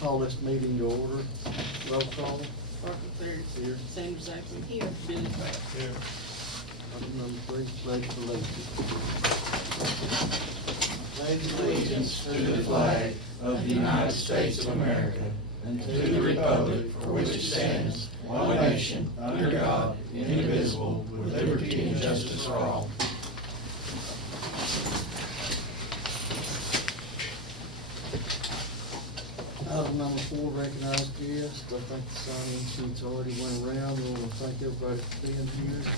Call this meeting to order. Roll call. Parker Cleary. Here. Sanders Ackley. Here. Billy Pratt. Here. Item number 3, pledge allegiance. Pledge allegiance to the flag of the United States of America and to the republic for which it stands, one nation, under God, indivisible, with liberty and justice for all. Item number 4, recognize guests. I think the sign-in sheets already went around. We want to thank everybody for being here.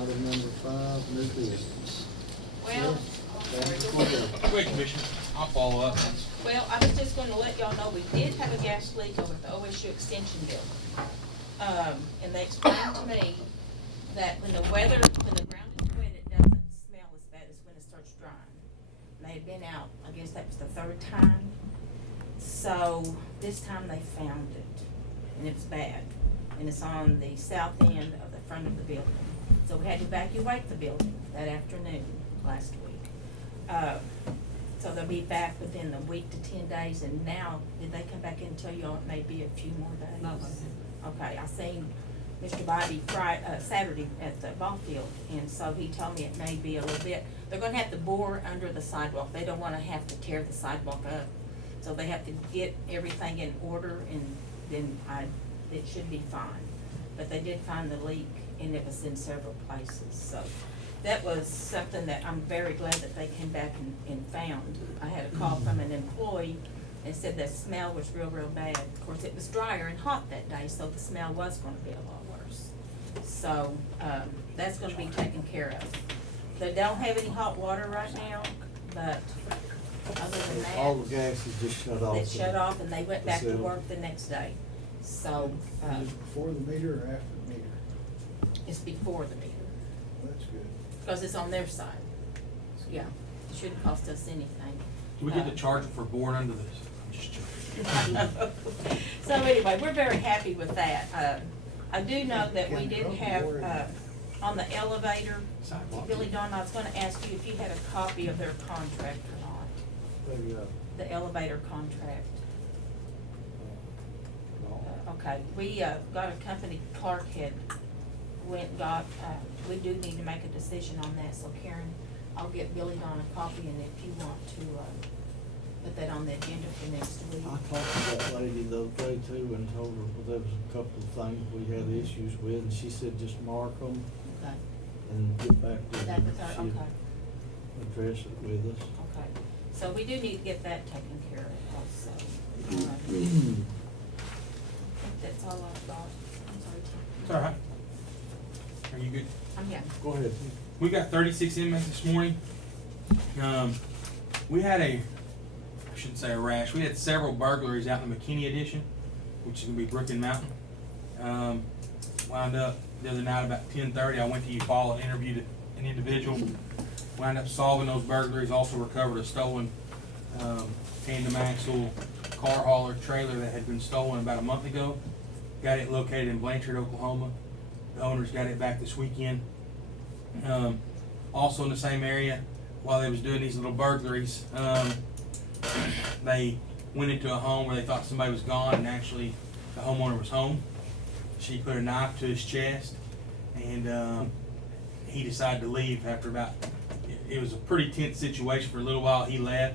Item number 5, new business. Well, Wait, Commissioner, I'll follow up. well, I was just gonna let y'all know, we did have a gas leak over at the OSU Extension Building. And they explained to me that when the ground is wet, it doesn't smell as bad as when it starts drying. And they had been out, I guess that was the 3rd time. So this time they found it, and it was bad. And it's on the south end of the front of the building. So we had to evacuate the building that afternoon, last week. So they'll be back within a week to 10 days, and now, did they come back in and tell y'all it may be a few more days? No. Okay, I seen Mr. Bobby Saturday at the ball field, and so he told me it may be a little bit. They're gonna have to bore under the sidewalk. They don't wanna have to tear the sidewalk up. So they have to get everything in order, and then it should be fine. But they did find the leak, and it was in several places, so that was something that I'm very glad that they came back and found. I had a call from an employee and said the smell was real bad. Of course, it was drier and hot that day, so the smell was gonna be a lot worse. So, that's gonna be taken care of. They don't have any hot water right now, but other than that. All the gas is just shut off. It shut off, and they went back to Facility. work the next day. So, Is it before the meter or after the meter? it's before the meter, Well, that's good. because it's on their side. Yeah, it shouldn't cost us anything. Do we get to charge them for boring under this? I'm just joking. So anyway, we're very happy with that. I do know that we did have, on the elevator, Sidewalk. Billy Don, I was gonna ask you if you had a copy of their contract or not, the elevator contract. Okay, we, got a company, Clark had went and got, we do need to make a decision on that, so Karen, I'll get Billy Don a copy, and if you want to, put that on the agenda for next week. I talked to that lady the other day too and told her there was a couple of things we had issues with, and she said just mark them Okay, and get back to that her. was our, She'd okay, address it with us. okay, so we do need to get that taken care of also. I think that's all I've got, I'm sorry, Tim. It's all right. Are you good? Yeah. Go ahead. We got 36 inmates this morning. We had I shouldn't say a rash, we had several burglaries out in the McKinney edition, which is gonna be Brook and Mountain. Wound up the other night about 10:30, I went to Eufaula and interviewed an individual. Wound up solving those burglaries, also recovered a stolen tandem axle car hauler trailer that had been stolen about a month ago. Got it located in Blanchard, Oklahoma. The owners got it back this weekend. Also in the same area, while they was doing these little burglaries, they went into a home where they thought somebody was gone, and actually the homeowner was home. She put a knife to his chest, and he decided to leave after about, it was a pretty tense situation for a little while. He left.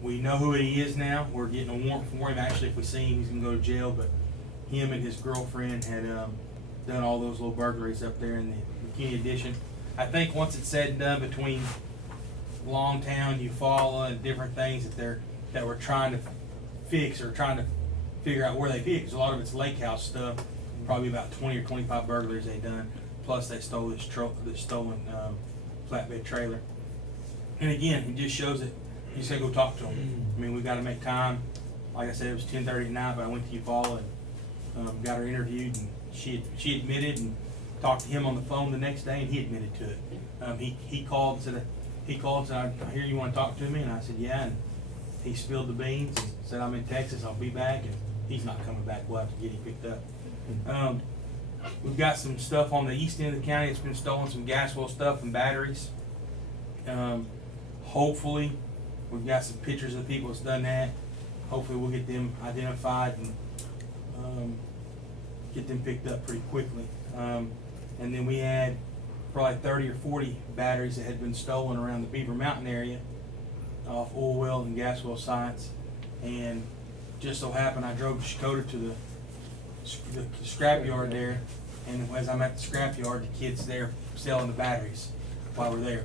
We know who he is now. We're getting a warrant for him. Actually, if we see him, he's gonna go to jail, but him and his girlfriend had done all those little burglaries up there in the McKinney edition. I think once it's said and done, between Longtown, Eufaula, and different things that we're trying to fix or trying to figure out where they fit, because a lot of it's lake house stuff. Probably about 20 or 25 burglaries they done. Plus they stole this stolen flatbed trailer. And again, it just shows that you just gotta go talk to them. I mean, we got to make time. Like I said, it was 10:30 at night, but I went to Eufaula and got her interviewed, and she admitted, and talked to him on the phone the next day, and he admitted to it. He called and said, I hear you want to talk to me, and I said, yeah. And he spilled the beans and said, I'm in Texas, I'll be back, and he's not coming back. We'll have to get him picked up. We've got some stuff on the east end of the county that's been stolen, some gas well stuff and batteries. Hopefully, we've got some pictures of the people that's done that. hopefully we'll get them identified and, get them picked up pretty quickly. And then we had probably 30 or 40 batteries that had been stolen around the Beaver Mountain area off oil well and gas well sites. And just so happened I drove to Shakota to the scrap yard there, and as I'm at the scrap yard, the kid's there selling the batteries while we're there.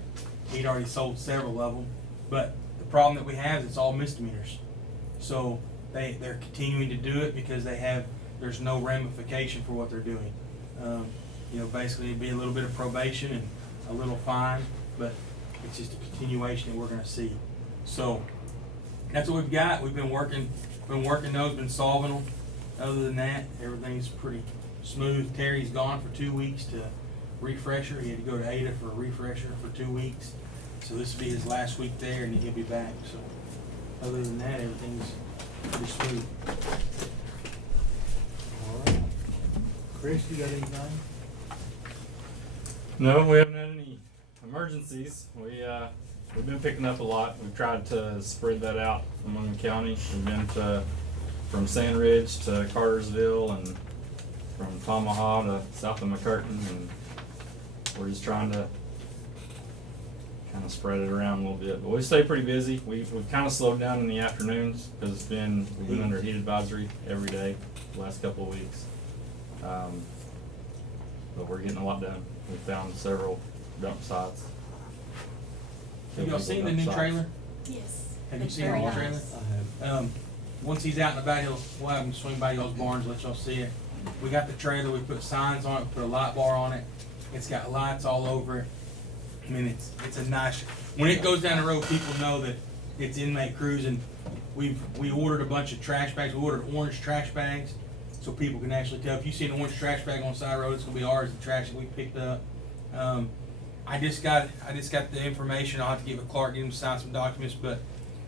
He'd already sold several of them, but the problem that we have is it's all misdemeanors. So they're continuing to do it because there's no ramification for what they're doing. You know, basically it'd be a little bit of probation and a little fine, but it's just a continuation that we're gonna see. So that's what we've got. We've been working those, been solving them. Other than that, everything's pretty smooth. Terry's gone for 2 weeks to refresher. He had to go to Ada for a refresher for 2 weeks. So this will be his last week there, and then he'll be back. So other than that, everything's pretty smooth. All right. Chris, you got anything? No, we haven't had any emergencies. We've been picking up a lot. We've tried to spread that out among the county. We've been from Sand Ridge to Cartersville and from Tomahawk to south of McCurtain, and we're just trying to kind of spread it around a little bit. But we stay pretty busy. We've kind of slowed down in the afternoons because we've been under heat advisory every day the last couple of weeks. But we're getting a lot done. We found several dump sites. Have y'all seen the new trailer? Yes. Have you It's seen the very new nice. trailer? Once he's out and about, we'll have him swing by y'all's barns, let y'all see it. We got the trailer, we put signs on it, put a light bar on it. It's got lights all over it. I mean, it's a nice, when it goes down the road, people know that it's inmate cruising. We ordered a bunch of trash bags. We ordered orange trash bags so people can actually tell. If you see an orange trash bag on the side of the road, it's gonna be ours, the trash that we picked up. I just got the information. I'll have to give it Clark, get him to sign some documents, but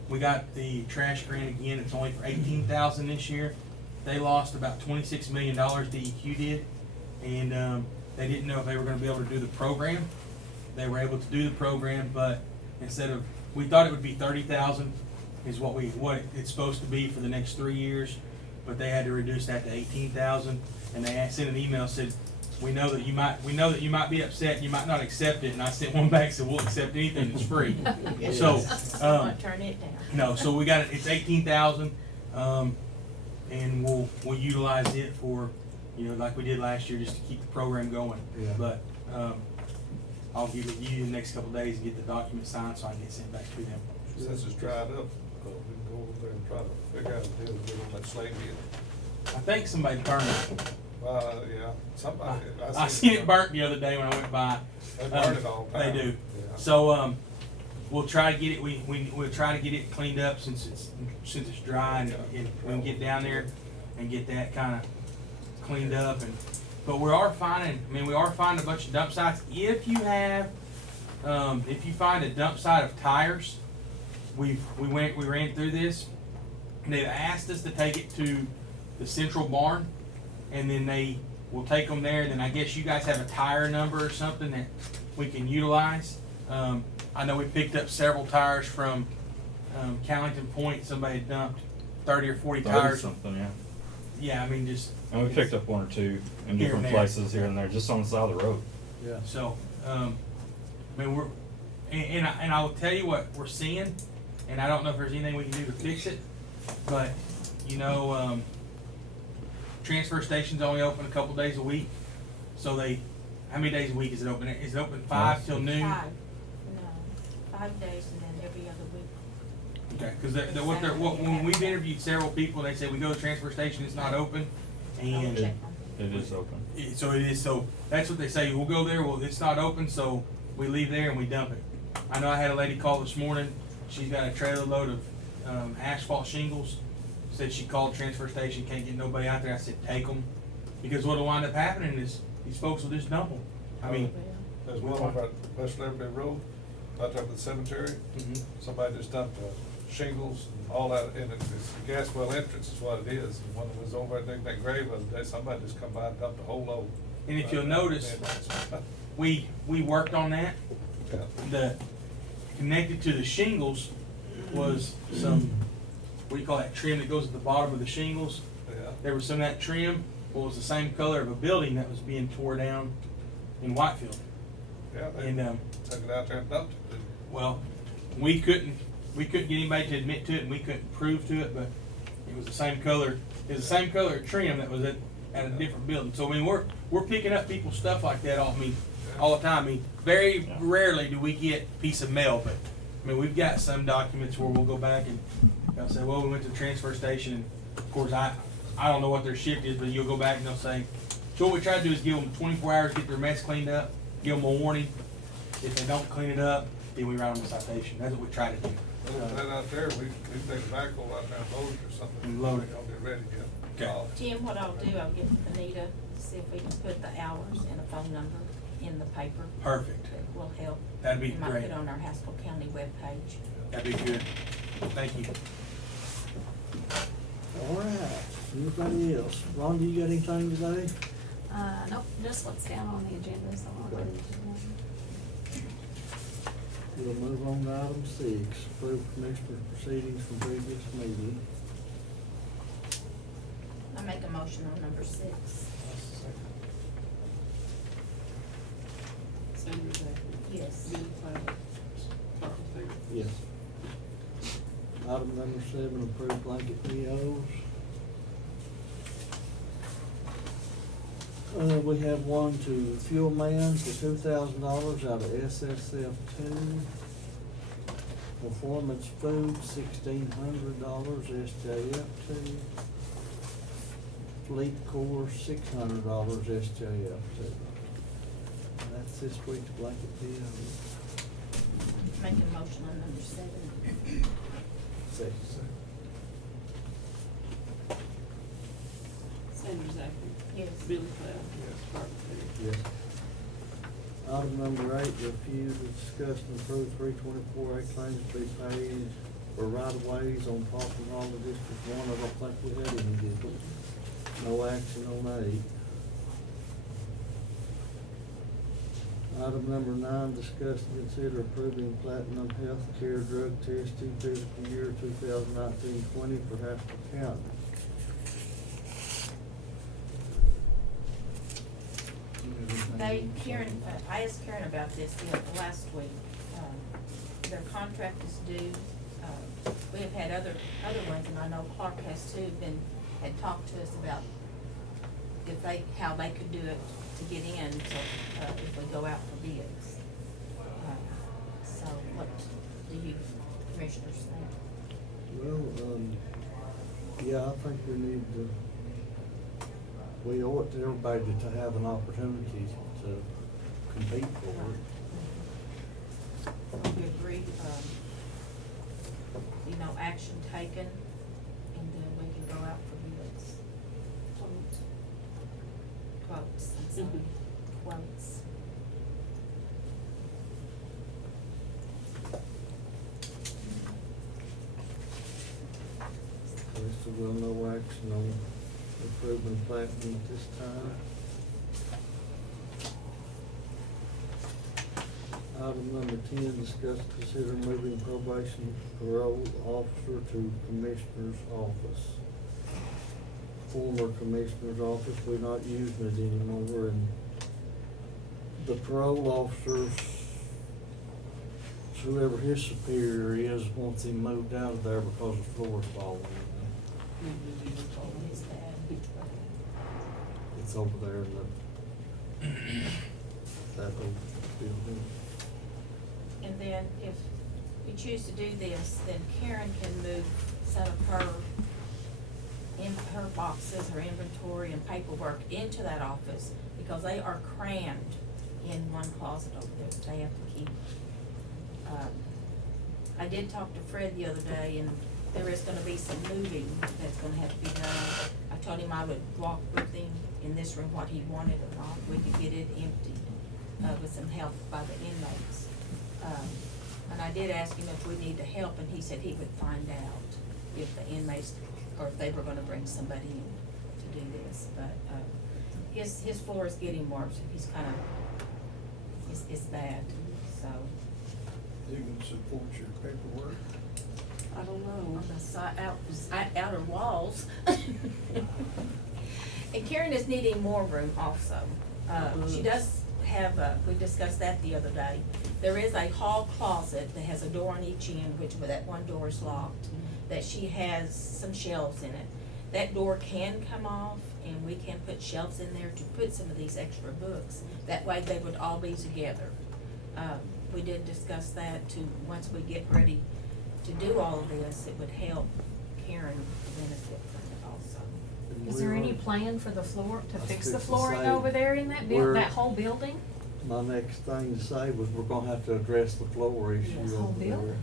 we got the trash grant again. It's only for $18,000 this year. They lost about $26 million, DEQ did, and they didn't know if they were gonna be able to do the program. They were able to do the program, but we thought it would be $30,000 is what it's supposed to be for the next 3 years, but they had to reduce that to $18,000, and they sent an email, said, we know that you might be upset, you might not accept it, and I sent one back, said we'll accept anything that's free. So, Don't turn it down. no, so we got it, it's $18,000, and we'll utilize it for, like we did last year, just to keep the program going. Yeah. But, I'll give it you the next couple of days and get the document signed so I can get sent back to them. Since it's dried up, we can go over there and try to figure out a deal to get on that slate in. I think somebody burned it. Yeah, somebody. I seen it burnt the other day when I went by. They burn it all the time. They do. Yeah. So, we'll try to get it, we'll try to get it cleaned up since it's dry, and we can get down there and get that kinda cleaned up. But we are finding a bunch of dump sites. If you find a dump site of tires, we ran through this, and they've asked us to take it to the central barn, and then they will take them there, and then I guess you guys have a tire number or something that we can utilize. I know we picked up several tires from Callington Point. Somebody had dumped 30 or 40 tires. Something, yeah. Yeah, I mean, just. And we picked up one or two in Here different and there. places here and there, just on the side of the road. Yeah. So, I mean, and I will tell you what we're seeing, and I don't know if there's anything we can do to fix it, but, transfer station's only open a couple days a week. So how many days a week is it open? Is it open 5 till noon? 5 days and then every other week. Okay, because when we've interviewed several people, they say we go to the transfer station, it's not open, and Check It is open. so it is. So that's what they say. We'll go there. Well, it's not open, so we leave there and we dump it. I know I had a lady call this morning. She's got a trailer load of asphalt shingles. Said she called the transfer station, can't get nobody out there. I said take them, because what'll wind up happening is these folks will just dump them. I mean, There's one over at West Liberty Road, right there at the cemetery. Somebody just dumped shingles and all that in it. It's the gas well entrance is what it is. And when it was over at that grave the other day, somebody just come by and dumped a whole load. and if you'll notice, we worked on that. Yeah. The connected to the shingles was some what do you call that trim that goes at the bottom of the shingles? Yeah. There was some of that trim, what was the same color of a building that was being tore down in Whitefield. Yeah, they And, took it out there and dumped it. well, we couldn't get anybody to admit to it, and we couldn't prove to it, but it was the same color, it was the same color trim that was at a different building. So, I mean, we're picking up people's stuff like that all the time. I mean, very rarely do we get a piece of mail, but, I mean, we've got some documents where we'll go back and they'll say, well, we went to the transfer station, and of course, I don't know what their shift is, but you'll go back and they'll say, so what we try to do is give them 24 hours to get their mess cleaned up, give them a warning. If they don't clean it up, then we write them a citation. That's what we try to do. That out there, we take a backhoe out there and load it or something. And load it. Don't get ready yet. Okay. Jim, what I'll do, I'll get Anita, see if we can put the hours and a phone number in the paper. Perfect. That will help. That'd be We might great. put it on our Haskell County webpage. That'd be good. Thank you. All right, anybody else? Rhonda, you got anything today? Nope, just what's down on the agenda, so I'll go Okay. into We'll move on to item 6, approve commissioner proceedings from previous meeting. I make a motion on number 6. Sandra Zachary. Yes. Billy Cloud. Carl Taylor. Yes. Item number 7, approve blanket POs. We have one to Fuel Man for $2,000 out of SSF2. Performance Food, $1,600, SJF2. Fleet Corps, $600, SJF2. That's this week's blanket PO. Make a motion on number 7. Second. Sandra Zachary. Yes. Billy Cloud. Carl Taylor. Yes. Item number 8, refuse to discuss and approve 324A claims to be paid for right-of-ways on Paulson Hall in District 1. I don't think we had any, did we? No action on 8. Item number 9, discuss and consider approving Platinum Healthcare drug testing fiscal year 2019-20 for Haskell County. Karen, I asked Karen about this last week. Their contract is due. We have had other ones, and I know Clark has too, had talked to us about how they could do it to get in, so, if we go out for bids. So what do you commissioners think? Well, yeah, I think we need to, we owe it to everybody to have an opportunity to compete for it. So we agree, action taken, and then we can go out for bids. Quotes, I'm sorry, quotes. So we'll no action on approving Platinum at this time. Item number 10, discuss and consider moving probation parole officer to commissioner's office. Former commissioner's office, we're not using it anymore, and the parole officers, whoever his superior is, wants him moved out of there because the floor's falling. Is that, It's over there in that old building. and then if we choose to do this, then Karen can move some of her boxes, her inventory and paperwork into that office, because they are crammed in one closet over there that they have to keep. I did talk to Fred the other day, and there is gonna be some moving that's gonna have to be done. I told him I would walk with him in this room what he wanted or not. We could get it emptied, with some help by the inmates. And I did ask him if we need to help, and he said he would find out if the inmates, or if they were gonna bring somebody in to do this. But, his floor is getting worse. He's kinda, it's bad, so. You can support your paperwork. I don't know. on the outer walls. And Karen is needing more room also. She does have, we discussed that the other day. There is a hall closet that has a door on each end, which where that one door is locked, that she has some shelves in it. That door can come off and we can put shelves in there to put some of these extra books. That way they would all be together. We did discuss that too. Once we get ready to do all of this, it would help Karen benefit from it also. And Is we there are- any plan for the floor, to I was fix the fixing to flooring say, over there in that we're- that whole building? My next thing to say was we're gonna have to address the floor issue This whole over there. building?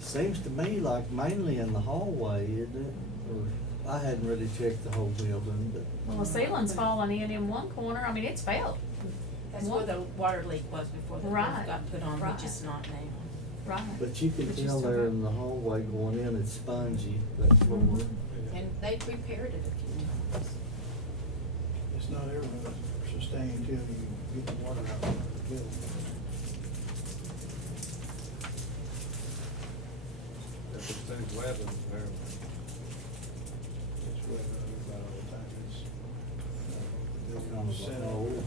Seems to me like mainly in the hallway, isn't it? Or, I hadn't really checked the whole building, but. Well, the ceiling's falling in one corner, I mean, it's felt. That's where the water leak was before the roof Right, got put on, which is right. not now. Right. But you can But you tell still there got- in the hallway going in, it's spongy, that floor. Mhm. And they repaired it a few times. It's not ever gonna sustain until you get the water out of the building. If it's things weather, there. It's wet about all the time. It's, the Kind building's of set a up. hole.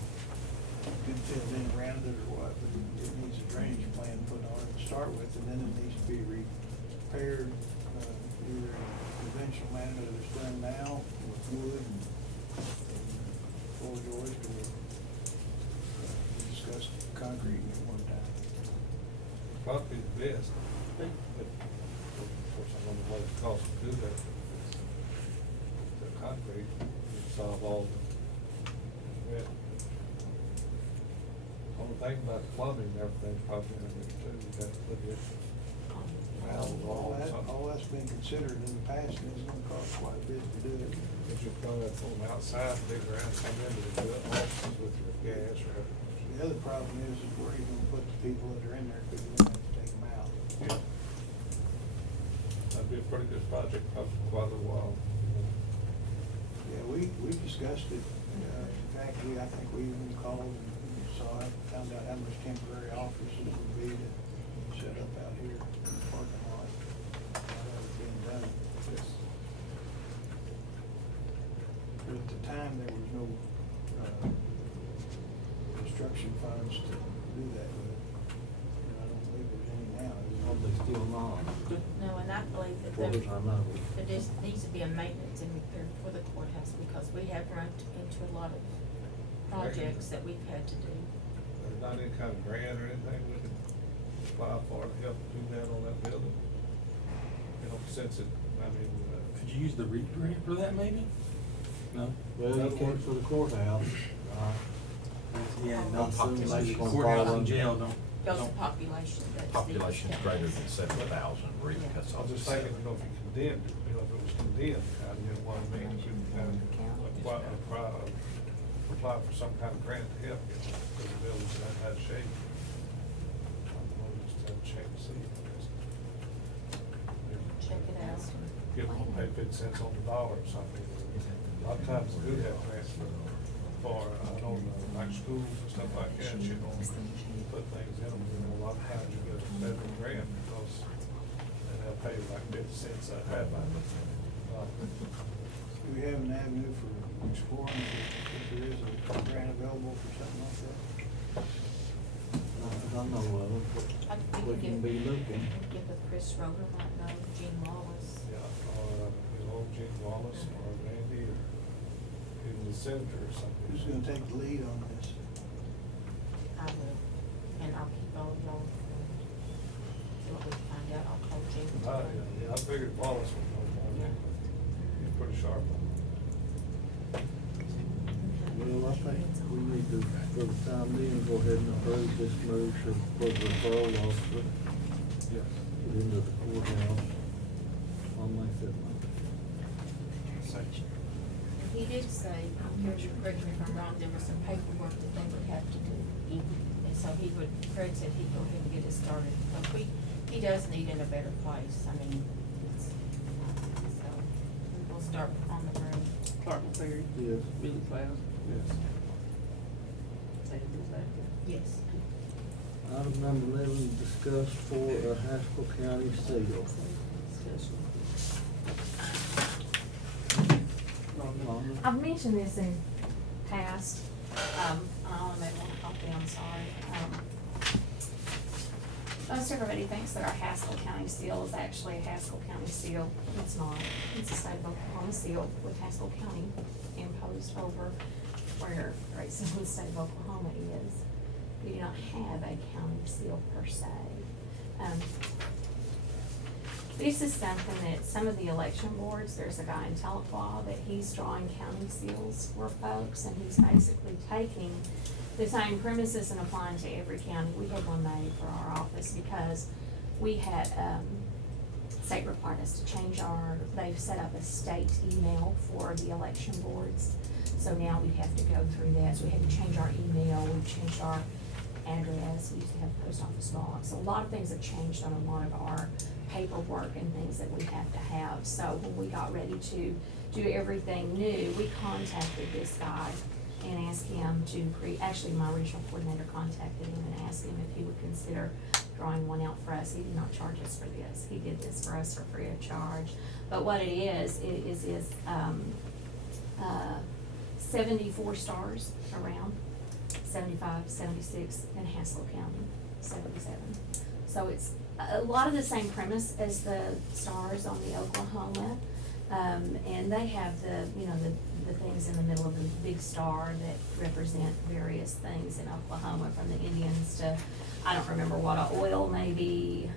Good filled in around it or what, but it needs a drainage plan put on it to start with, and then it needs to be repaired, either in a conventional manner that it's done now with wood and floor joist, or we discussed concrete at one time. Probably the best. But, of course, I don't know what it costs to do that. The concrete would solve all the, yeah. Only thing about the plumbing and everything's probably in there too, you have to put it. All that's been considered in the past, and it's gonna cost quite a bit to do it. But you're probably from outside, dig around, come into the offices with your gas or. The other problem is where are you gonna put the people that are in there, because you're gonna have to take them out. Yeah. That'd be a pretty good project, probably for quite a while. Yeah, we discussed it, in fact, I think we even called and saw it, found out how much temporary offices would be to set up out here in the parking lot. How that was being done. Yes. But at the time, there was no, construction funds to do that with. And I don't believe there's any now. Probably still not, No, and I believe that as far as I know. there just needs to be a maintenance and repair for the courthouse, because we have run into a lot of projects that we've had to do. There's not any kind of grant or anything we can apply for to help do that on that building? You know, since it, I mean, Could you use the REAP grant for that maybe? No? Well, you can't for the courthouse. Yeah, No population. Courthouse and jail don't. Goes to population, that's the. Population is greater than 70,000, REAP Yeah. cuts I'm off to just thinking, 7. you know, if you condemned it, you know, if it was condemned, you know what I mean? If you kind of apply for some kind of grant to help you, because the building's in that bad shape. I'm gonna just check and see. Check it out. Give them, pay 50 cents on the dollar or something. A lot of times they do have grants for, I don't know, like schools and stuff like that, you know, put things in them, you know, a lot of times you get a federal grant because, and they'll pay you like 50 cents a half. Do we have an avenue for exploring if there is a grant available for something like that? Not that I know of, I but think we can be looking. Get with Chris Schroeder, might know, Gene Wallace. Yeah, or, you know, Gene Wallace or Randy or even the senator or something. Who's gonna take the lead on this? I will, and I'll keep all of y'all. See what we can find out, I'll call Gene. I figured Wallace would know more than that. He's pretty sharp on it. Well, I think we need to, for the time being, go ahead and approve this move for the referral officer Yes. into the courthouse. I'll make that motion. He did say, correct me if I'm wrong, there was some paperwork that they would have to do. And so he would, Fred said he'd go ahead and get it started. But he does need in a better place, I mean, it's, so, we'll start on the road. Clark Ferry, Yes. Billy Cloud, Yes. Sandy Rebecca. Yes. Item number 11, discuss for a Haskell County seal. Rhonda? I've mentioned this in past, I only made one copy, I'm sorry. Most everybody thinks that our Haskell County seal is actually a Haskell County seal. It's not. It's a state of Oklahoma seal with Haskell County imposed over where Great Seal in the state of Oklahoma is. We do not have a county seal per se. This is something that some of the election boards, there's a guy in Tahlequah that he's drawing county seals for folks, and he's basically taking the same premises and applying to every county. We had one made for our office because we had, state required us to change they've set up a state email for the election boards. So now we have to go through that, so we had to change our email, we changed our address, we used to have a post office box. So a lot of things have changed on a lot of our paperwork and things that we have to have. So when we got ready to do everything new, we contacted this guy and asked him to actually my regional coordinator contacted him and asked him if he would consider drawing one out for us. He did not charge us for this. He did this for us for free of charge. But what it is 74 stars around, 75, 76 in Haskell County, 77. So it's a lot of the same premise as the stars on the Oklahoma. And they have the things in the middle of the big star that represent various things in Oklahoma, from the Indians to, I don't remember what, oil maybe,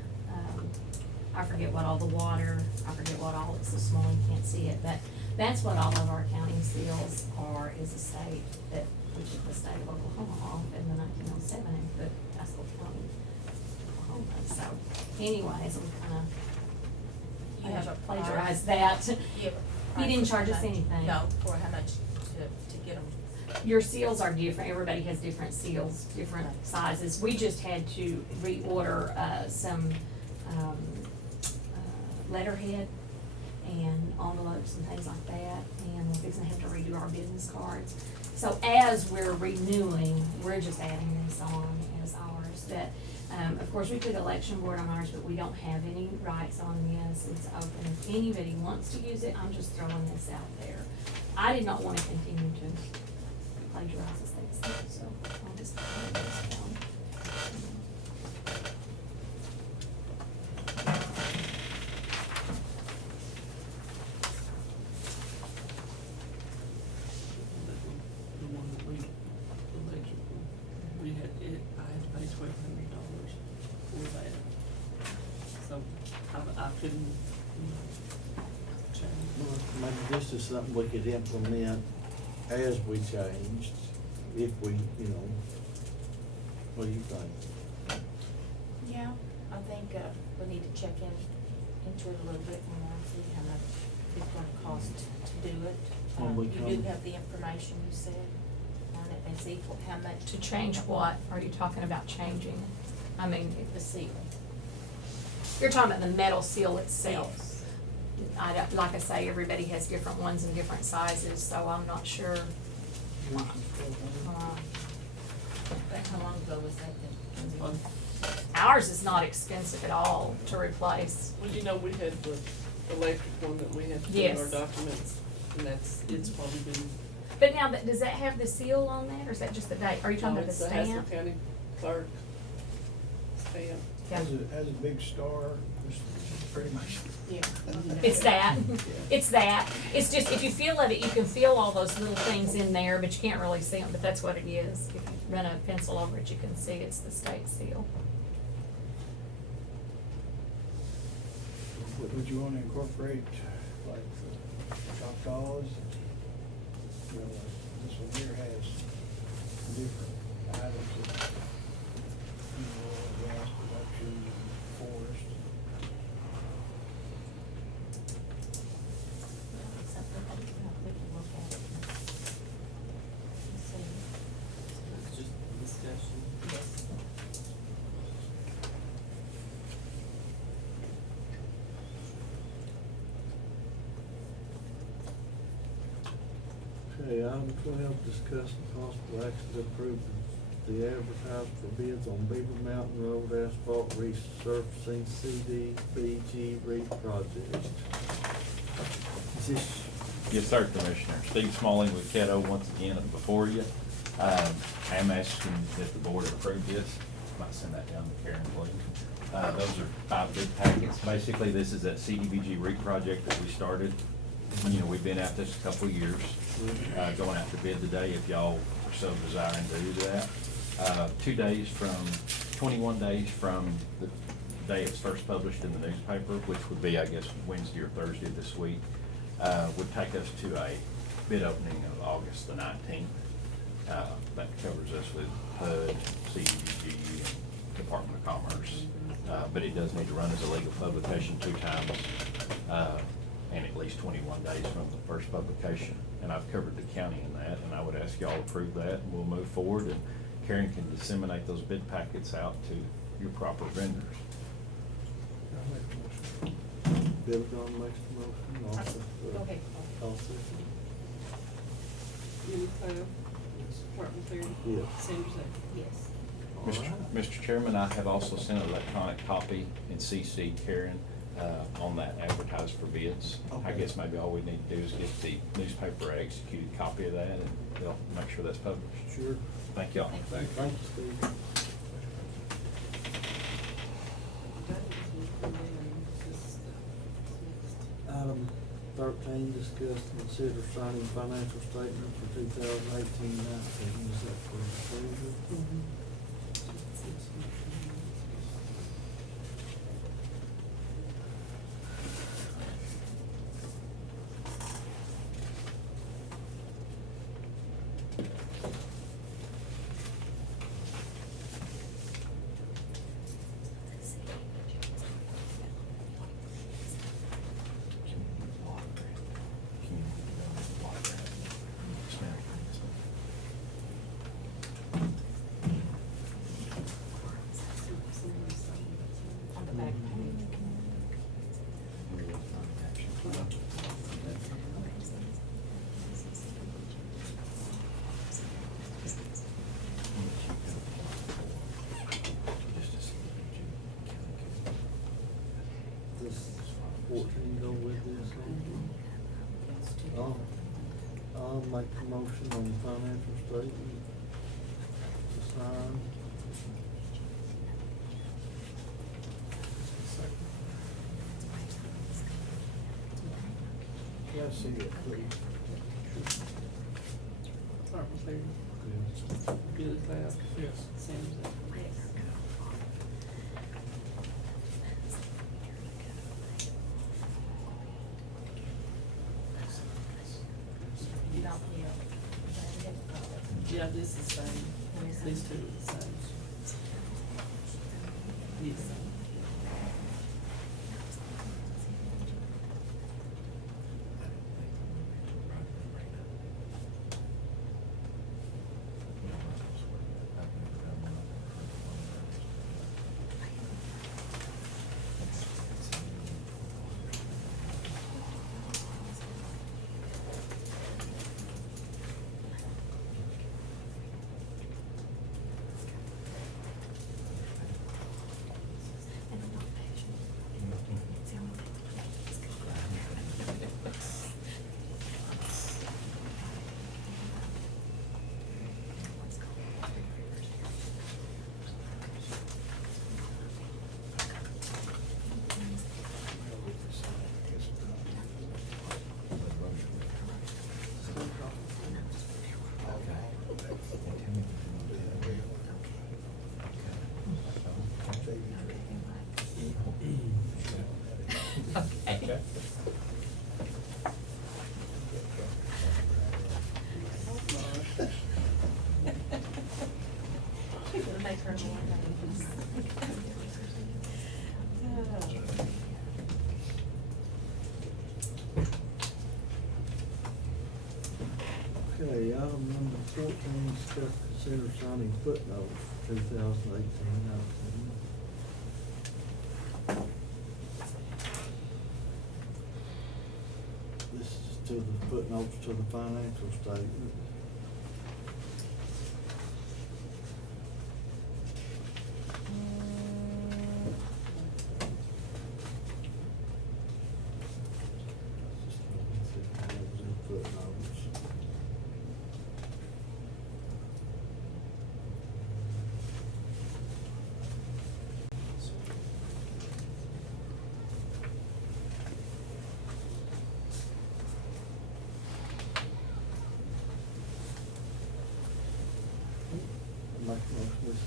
I forget what all the water, I forget what all, it's so small you can't see it, but that's what all of our county seals are, is a state that, which is the state of Oklahoma off in the 1907 and put Haskell County, Oklahoma. So anyways, we kind of You have a plagiarized that. You have a He price didn't for charge how us much? anything. No, for how much to get them. Your seals are different, everybody has different seals, different sizes. We just had to reorder, some, letterhead and envelopes and things like that, and we're fixing to have to redo our business cards. So as we're renewing, we're just adding this on as ours, but, of course, we put election board on ours, but we don't have any rights on this. It's open. If anybody wants to use it, I'm just throwing this out there. I did not want to continue to plagiarize this thing, so I'll just put this down. The one that we, the electrical, we had it, I had to pay $1,200 for that. So I couldn't, change. Well, maybe this is something we could implement as we changed, if we, what do you think? Yeah, I think, we need to check into it a little bit more, see how much it's gonna cost to do it. When we You come- do have the information you said on it, and see how much. To change what? Are you talking about changing? I mean, The seal. you're talking about the metal seal itself. Yes. Like I say, everybody has different ones in different sizes, so I'm not sure. But how long ago was that then? Well, Ours is not expensive at all to replace. we had the electric one that we had to put in our Yes. documents, and it's probably been. But now, does that have the seal on that, or is that just the date? Are you talking about the It's the Haskell stamp? County clerk stamp. Yeah. Has a big star, it's pretty much. Yeah. It's that, it's that. It's just, if you feel of it, you can feel all those little things in there, but you can't really see them, but that's what it is. If you run a pencil over it, you can see it's the state seal. Would you wanna incorporate, like, Choctaws? This one here has different items of, oil, gas production, forest. Something that we can look at it and see. It's just a discussion. Yes. Okay, item 12, discuss the possible action to approve the the advertise for bids on Beaver Mountain Road asphalt resurfacing CDBG project. Is this, Yes, sir, Commissioner. Steve Smalling with Caddo once again before you. I am asking that the board approve this. Might send that down to Karen, please. Those are 5 bid packets. Basically, this is that CDBG REAP project that we started. You know, we've been at this a couple of years, going out to bid today if y'all are so desiring to do that. 21 days from the day it's first published in the newspaper, which would be, I guess, Wednesday or Thursday this week, would take us to a bid opening of August the 19th. That covers us with HUD, CDBG, and Department of Commerce. But it does need to run as a legal publication 2 times, and at least 21 days from the first publication. And I've covered the county in that, and I would ask y'all to approve that, and we'll move forward, and Karen can disseminate those bid packets out to your proper vendors. I'll make a motion. Bill John makes the motion, Martha. Go ahead. I'll second. Jimmy Clausen, Martin Terry. Yes. Sandra Zay. Yes. All right. Mr. Chairman, I have also sent an electronic copy and CC'd Karen on that advertised for bids. I Okay. guess maybe all we need to do is get the newspaper executed copy of that, and they'll make sure that's published. Sure. Thank y'all. Thank you, Steve. Item 13, discuss and consider signing financial statement for 2018-19. Is that for approval? On the back page. Does 14 go with this? I'll make a motion on the financial statement to sign. Yeah, I see it, please. Martin Terry. Yes. Billy Clausen. Yes. Sandra Zay. Yes. You don't, Yeah, this is the same. These two are the same. Yes. Okay. It'll make her more Okay, item number 14, discuss, consider signing footnotes for 2018-19. This is to the footnotes to the financial statement.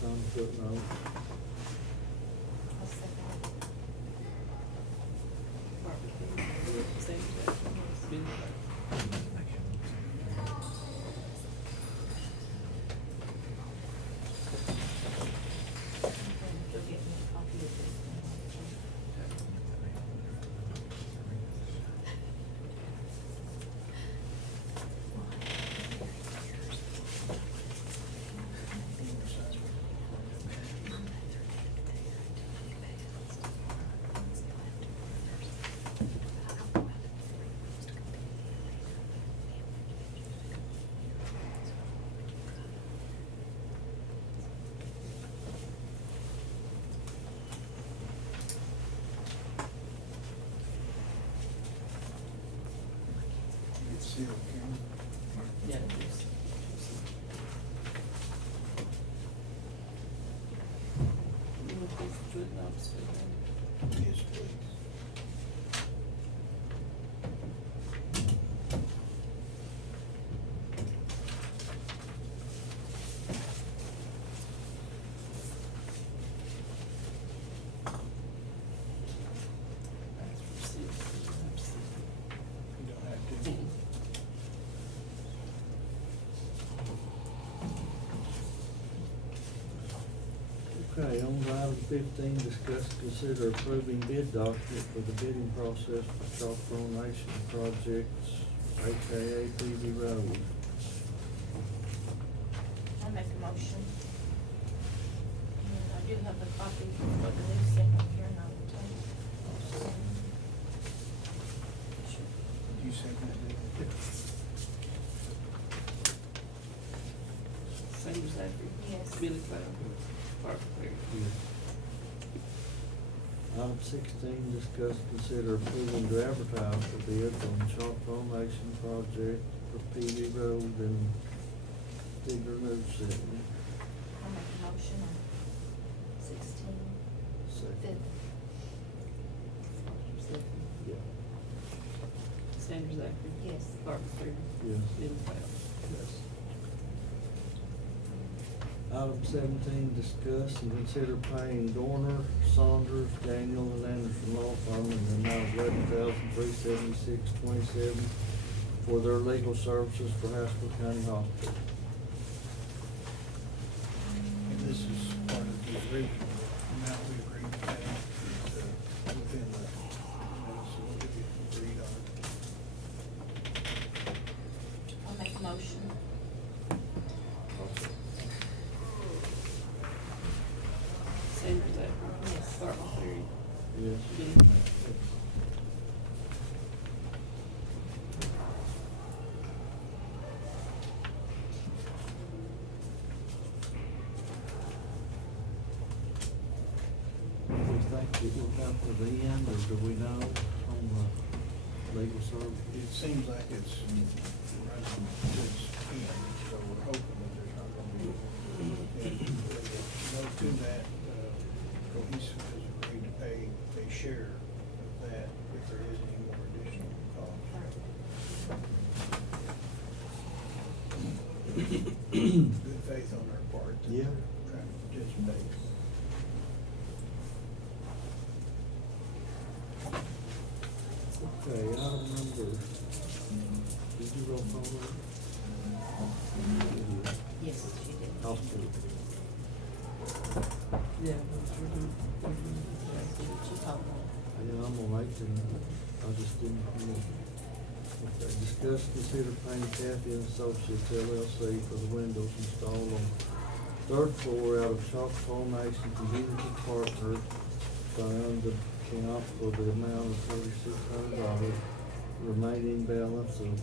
Tom footnote. I'll second it. Barbara King, Sandy Jacobs, Billy Craig. You'll get me a copy of this. It's sealed, Karen. Yeah, it is. You want these footnotes for them? Yes, please. That's for six, you don't have to see. You don't have to. Okay, on to item 15, discuss, consider approving bid document for the bidding process for Chalk Nation projects, AKA PV Road. I'll make a motion. And I do have a copy of the new set up here, and I will take it. You second it? Sandy Zachary. Yes. Billy Craig. Barbara King. Item 16, discuss, consider approving to advertise for bids on Chalk Nation project for PV Road and Stigler New Setting. I'll make a motion on 16. Second. Yeah. Sandy Zachary. Yes. Barbara King. Yes. Billy Craig. Yes. Item 17, discuss and consider paying Dorner, Saunders, Daniel, and Anderson Law Firm in the amount of $11,376.27 for their legal services for Haskell County Hospital. And this is part of the original amount we agreed to pay, within the, so we'll give you agreed on. I'll make a motion. Sandy Zachary. Yes. Barbara King. Yes. Billy Craig. Do we think it will come to the end, or do we know on the legal service? It seems like it's running to its end, so we're hoping that there's not gonna be. And note to that, Cohesive has agreed to pay a share of that if there is any more additional cost. Good faith on our part. that Yeah. we're trying to participate. Okay, item number, did you roll call that? Yes, she did. Hospital. Yeah, that's what She told me. Yeah, I'm on 18, I just didn't hear. Okay, discuss, consider paying Kathy and Associates LLC for the windows installed on third floor out of Choctaw Nation Community Partner Fund account for the amount of $3,600, remaining balance of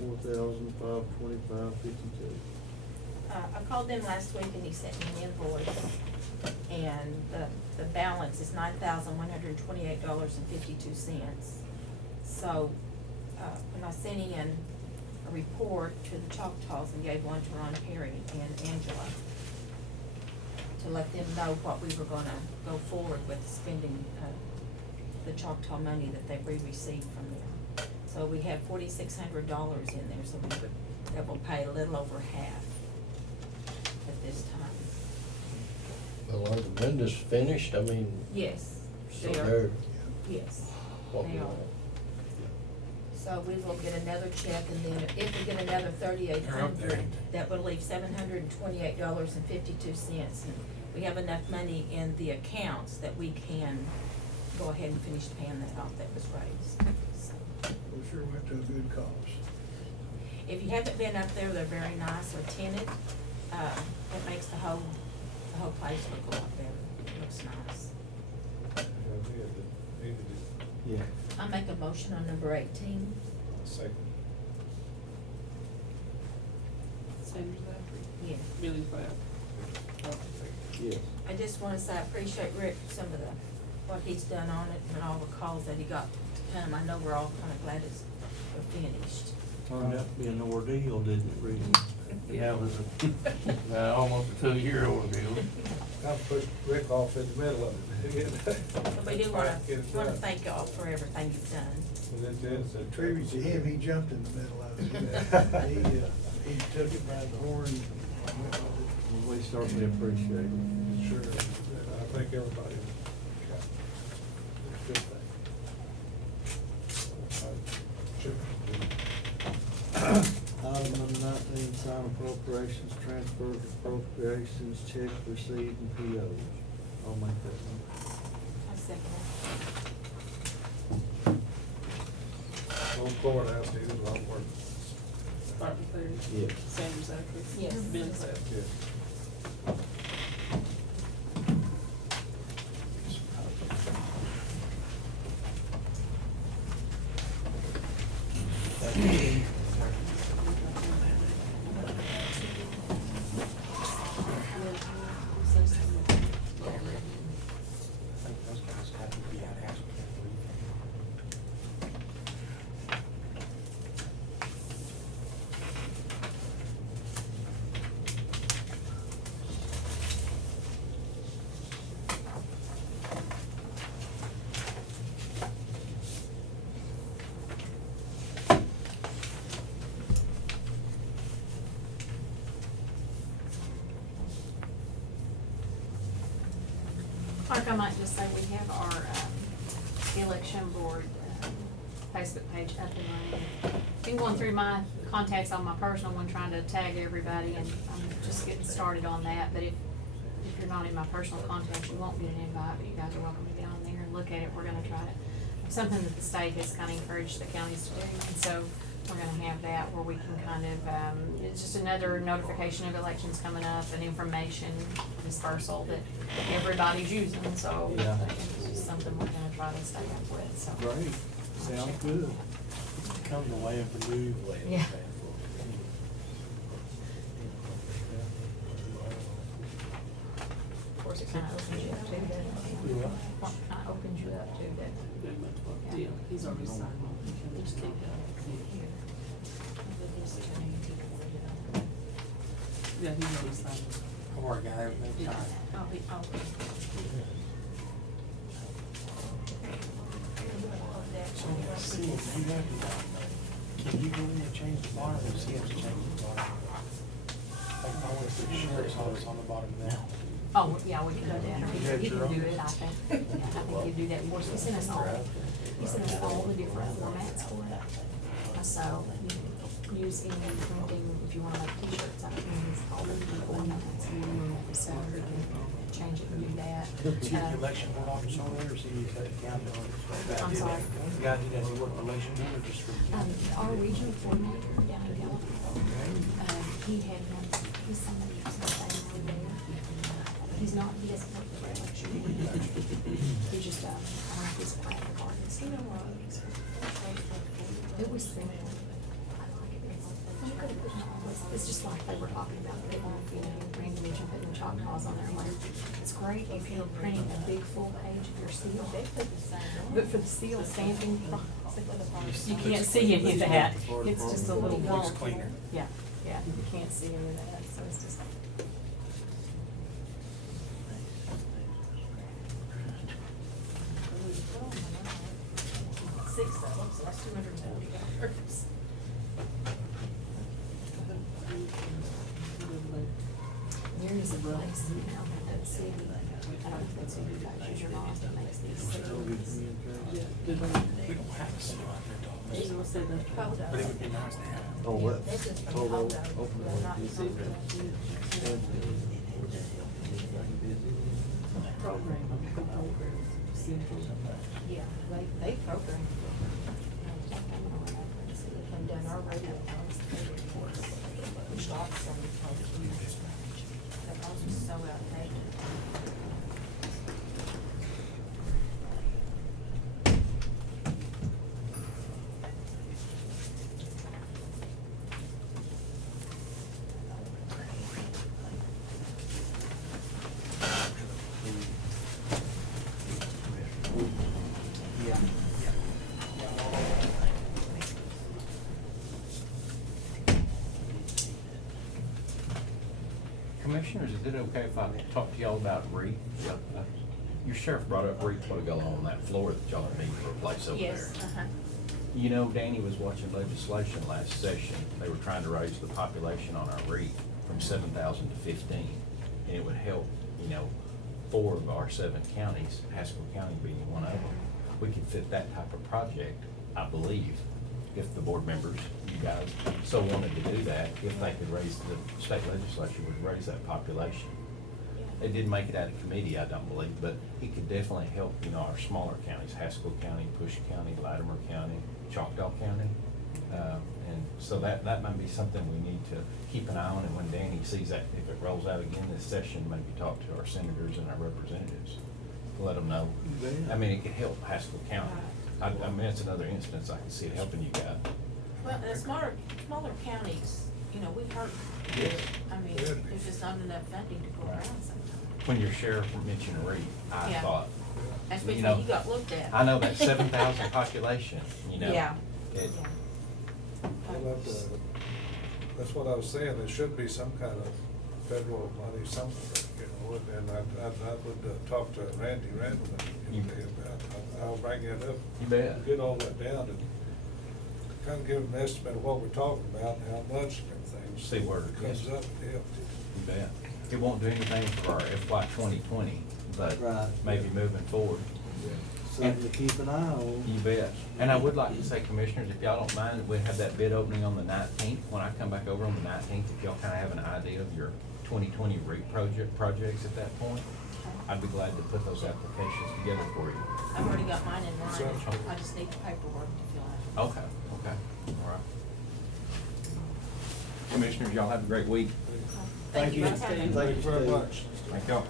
$4,525.52. I called them last week and he sent me an invoice, and the balance is $9,128.52. So, when I sent in a report to the Choctaws and gave one to Ron Perry and Angela to let them know what we were gonna go forward with spending, the Choctaw money that we received from them. So we have $4,600 in there, so that will pay a little over half at this time. Well, are the windows finished? I mean, Yes, so they are, they're, yes, what they we are. want. So we will get another check, and then if we get another 3,800, that would leave $728.52. And we have enough money in the accounts that we can go ahead and finish paying that off that was raised. So, We sure went to a good cause. if you haven't been up there, they're very nice or tinted. It makes the whole place look a lot better. It looks nice. Yeah. I make a motion on number 18. Second. Sanders Zachary. Yeah. Billy Craft. Yes. I just wanna say I appreciate Rick for some of what he's done on it and all the calls that he got to come. I know we're all kinda glad we're finished. Turned out to be an ordeal, didn't it, Reed? Yeah, it was almost a 2-year ordeal. I pushed Rick off in the middle of it. But we do Get it wanna done. thank y'all for everything you've done. Well, it is a Tribute to him, he jumped in the middle of it. He took it by the horn and went with We certainly appreciate it. Sure, I think everybody. It's a good thing. Item number 19, sign appropriations, transfers, appropriations, check, receipt, and POs. I'll make that one. I second On courthouse, needed a lot of work. Bart McCleary. Yes. Sanders Zachary. Yes. Billy Craft. Yeah. Clark, I might just say we have our, election board, Facebook page up and running. Been going through my contacts on my personal one, trying to tag everybody, and I'm just getting started on that, but if you're not in my personal contacts, you won't get an invite, but you guys are welcome to get on there and look at it. We're gonna try to, something that the state has kinda encouraged the counties to do, and so we're gonna have that where we can kind of, it's just another notification of elections coming up and information dispersal that everybody's using, so Yeah. it's just something we're gonna try to stay up with, so. Great, sounds good. Come the way of the move. Yeah. Of course, it kinda opens you up too, doesn't it? Yeah. Kinda opens you up too, doesn't it? Very much well. Yeah, he's already signed on. Just take that. Yeah, he's already signed on. I've already got everything signed. See, if you have to, can you go in and change the bottom, or does he have to change the bottom? Like if I went to the sheriff's office on the bottom now. Oh, yeah, we can do that. He can do it, I think. Yeah, I think he'd do that for us. He sent us all the different formats for it. So you can use any printing, if you wanna make t-shirts, I can use all the different formats. So you can change it and do that. Is he the election board officer on there, or is he the county? I'm sorry. The guy did that, he worked the election board, or just for? Our regional coordinator down in Gallup, he had one, he's somebody who's not over there. He's not, he doesn't work for election. He's just, I don't know if he's a graphic artist. It was simple. It's just like they were talking about, they want, Randy mentioned putting the Choctaws on there. I'm like, it's great if you're printing a big full page of your seal. But for the seal stamping, you can't see any of that. It's just a little Looks wonky. cleaner. Yeah, yeah, you can't see any of that, so it's just. Six of them, so that's $270. There is a place now in that city I don't know if that's who you guys use or not, that makes these seals. Yeah, we don't have a sewer out there, dog. He's gonna say that. But it would be nice to have. Oh, what? This is from Total, Hodo. open They're not it. from Hodo. Program, central. Yeah, they program. And done our radio calls, they report shots and that was so outdated. Commissioners, is it okay if I talk to y'all about REIT? Your sheriff brought up REIT while ago on that floor that y'all need to replace over there. Yes, You know, Danny was watching legislation last session. They were trying to raise the population on our REIT from 7,000 to 15. And it would help, 4 of our 7 counties, Haskell County being one of them. We could fit that type of project, I believe, if the board members, you guys, so wanted to do that, if they could raise, the state legislature would raise that population. It didn't make it out of committee, I don't believe, but it could definitely help, our smaller counties, Haskell County, Push County, Latimer County, Choctaw County. And so that might be something we need to keep an eye on, and when Danny sees that, if it rolls out again this session, maybe talk to our senators and our representatives, let them know. I mean, it could help Haskell County. I mean, it's another instance I can see it helping you guys. well, the smaller counties, we've heard, Yes. I mean, there's just not enough funding to go around sometimes. When your sheriff mentioned REIT, I Yeah. thought, That's You because know, you got looked at. I know that 7,000 population, Yeah. It, Well, that's what I was saying, there should be some kind of federal money somewhere, and I would talk to Randy Randall, I'll bring it up. You bet. Get all that down and kind of give them an estimate of what we're talking about, and how much and everything. See where it Comes goes. up, yeah. You bet. It won't do anything for our FY 2020, but Right. maybe moving forward. Something to keep an eye on. You bet. And I would like to say, Commissioners, if y'all don't mind, we'd have that bid opening on the 19th. When I come back over on the 19th, if y'all kind of have an idea of your 2020 REIT projects at that point, I'd be glad to put those applications together for you. I've already got mine in line, So- I just need the paperwork to fill out. Okay, all right. Commissioners, y'all have a great week. Thank you for coming. Thank you very much. Thank y'all.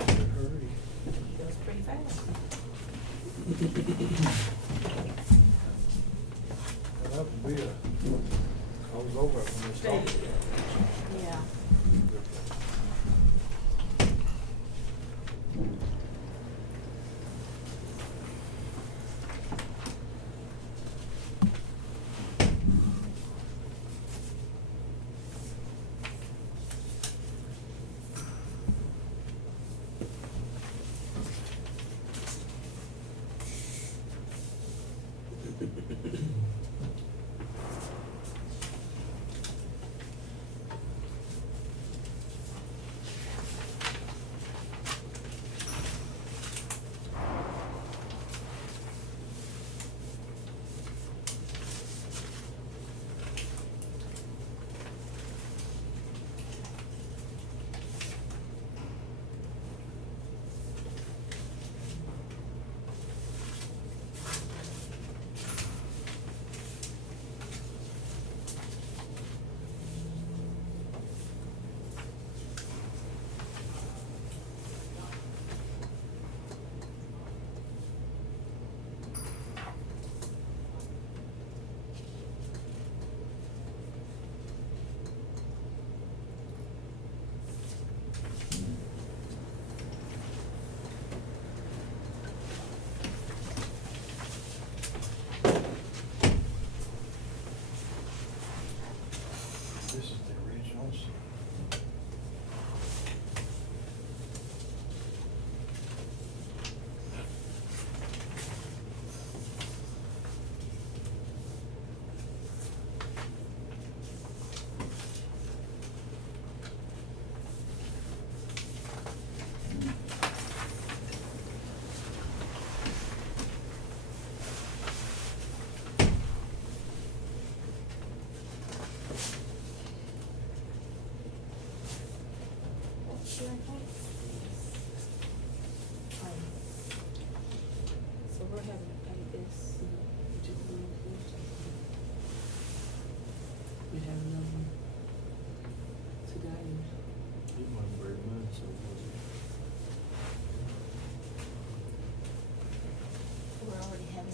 Hurry. Goes pretty fast. And that would be I was over it when they started. Yeah.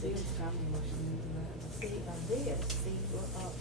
Tim's timing machine in that. See, on this, see, we're up,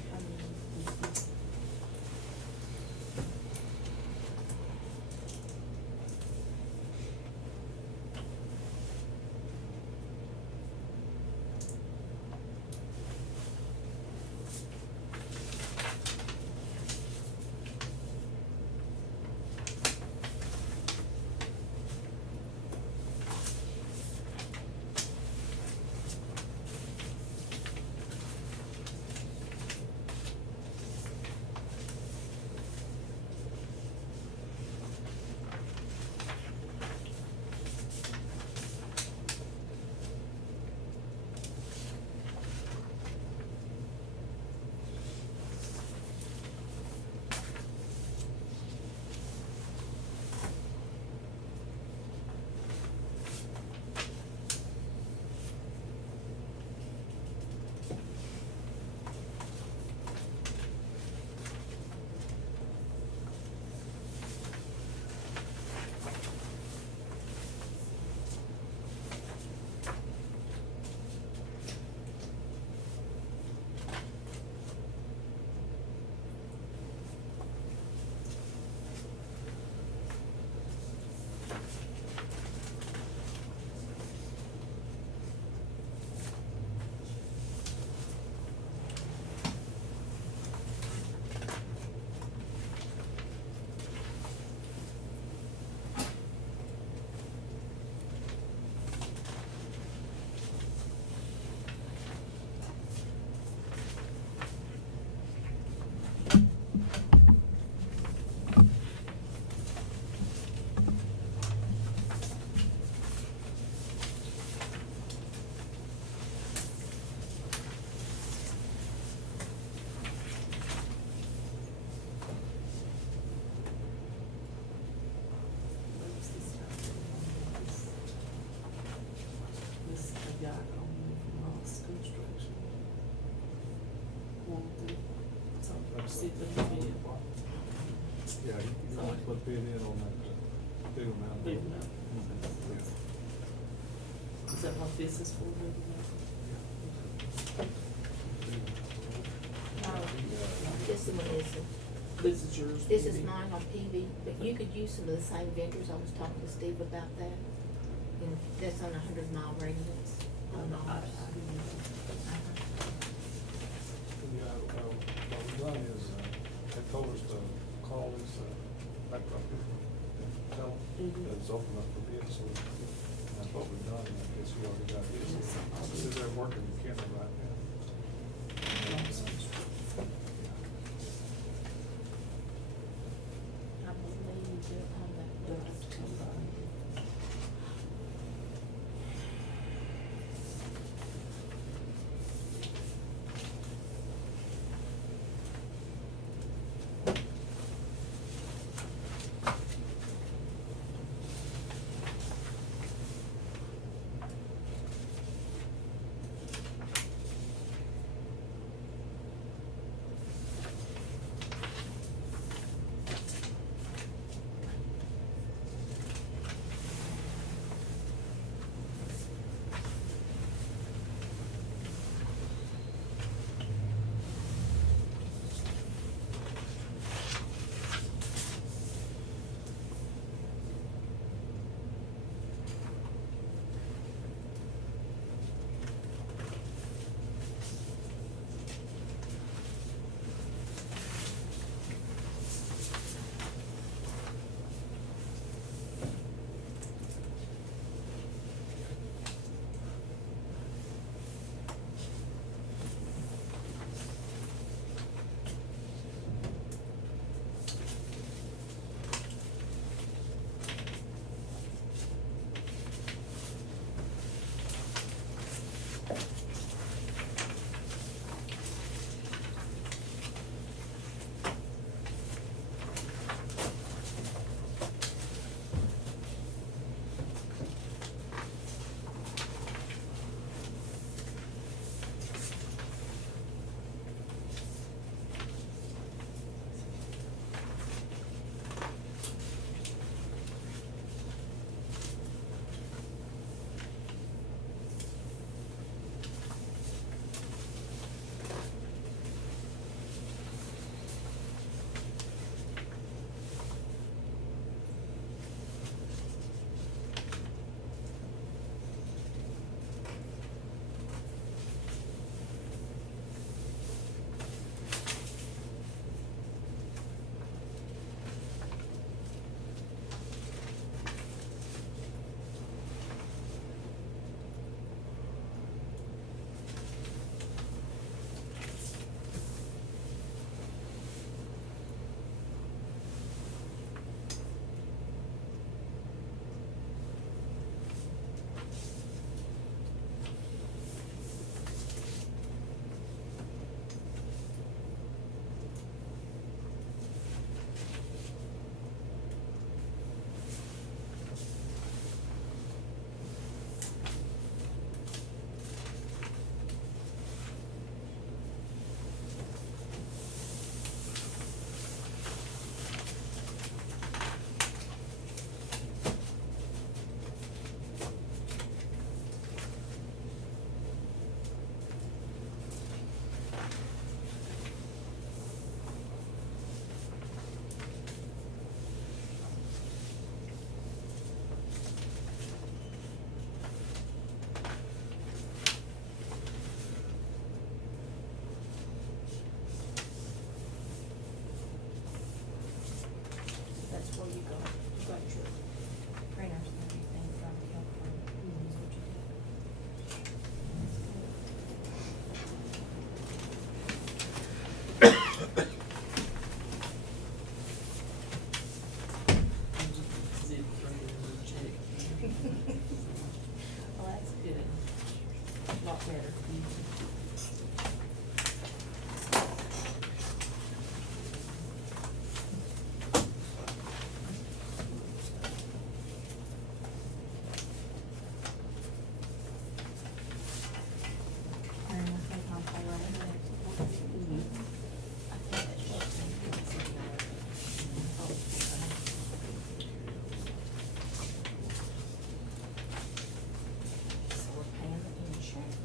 What's this guy doing? This a guy calling from Ross Construction. See the video. Yeah, you might put bid in on that, bid amount. Bid amount. Is that what this is for, maybe? no, this one is, This is yours. this is maybe? mine on PV, but you could use some of the same vendors, I was talking to Steve about that. And that's on a 100-mile radius. I on know, I ours. didn't know. Yeah, what we've done is, they told us to call this, bankrupt people and tell them that it's open up for bid, so that's what we've done, and I guess you already got his. So they're working in Kenton right now. I believe they're on that list. lot better. And I think I'll play right in there. I think that's what so we're paying the insurance,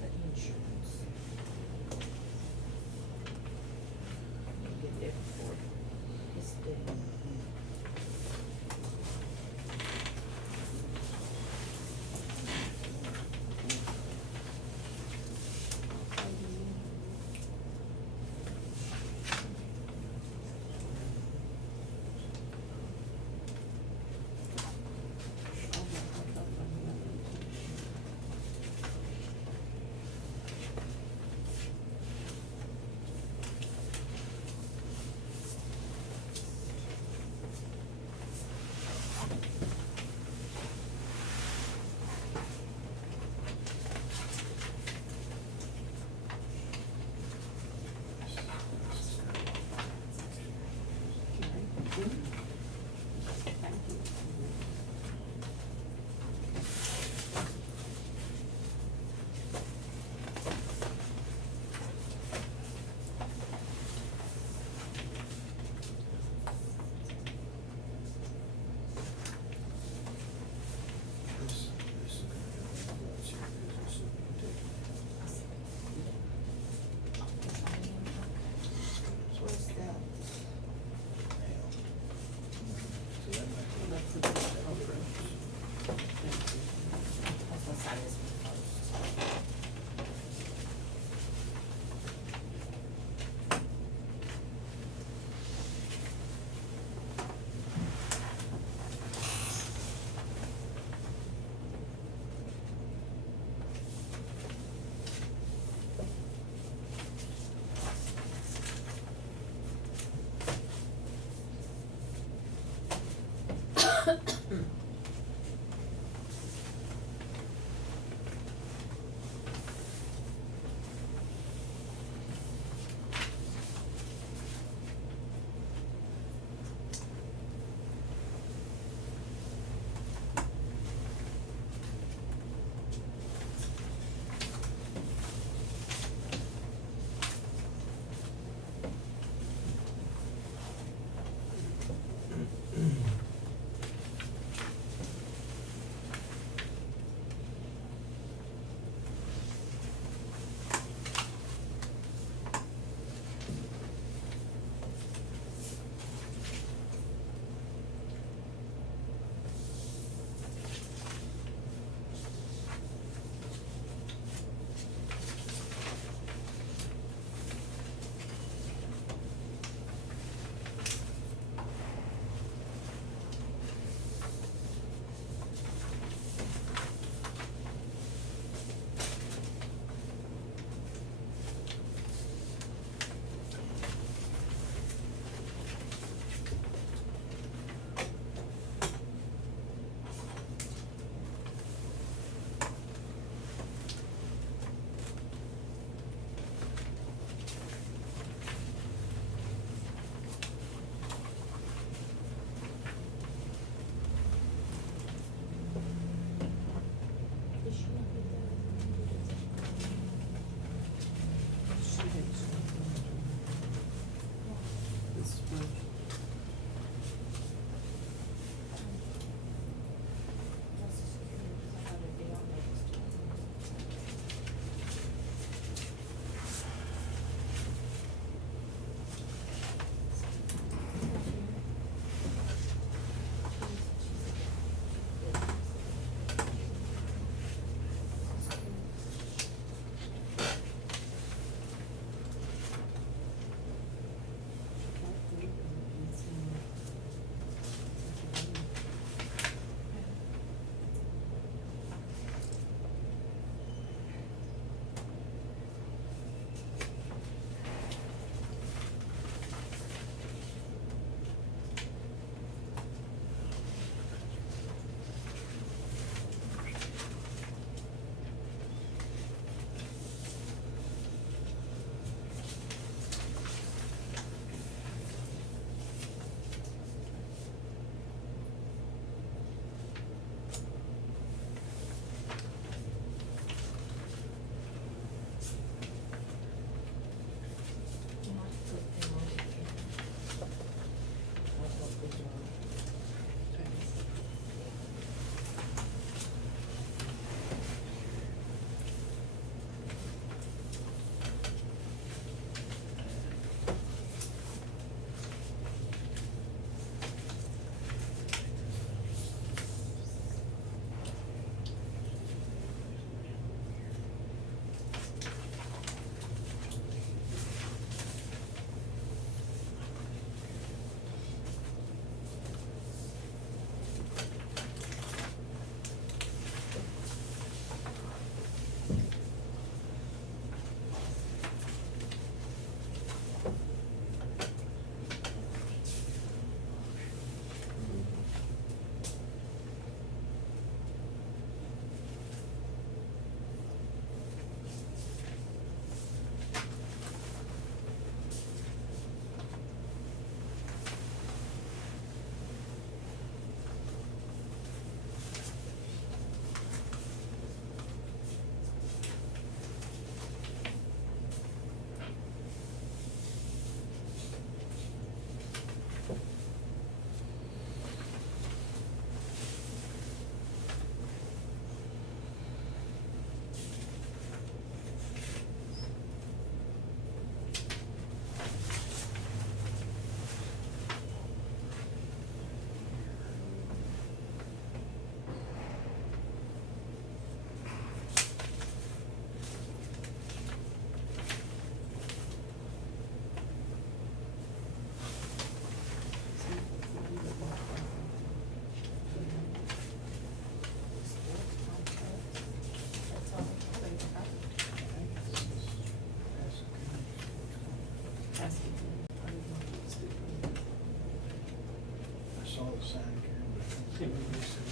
saw the sign, Karen, but I can't see what it said.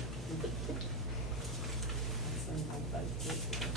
I seen on Facebook.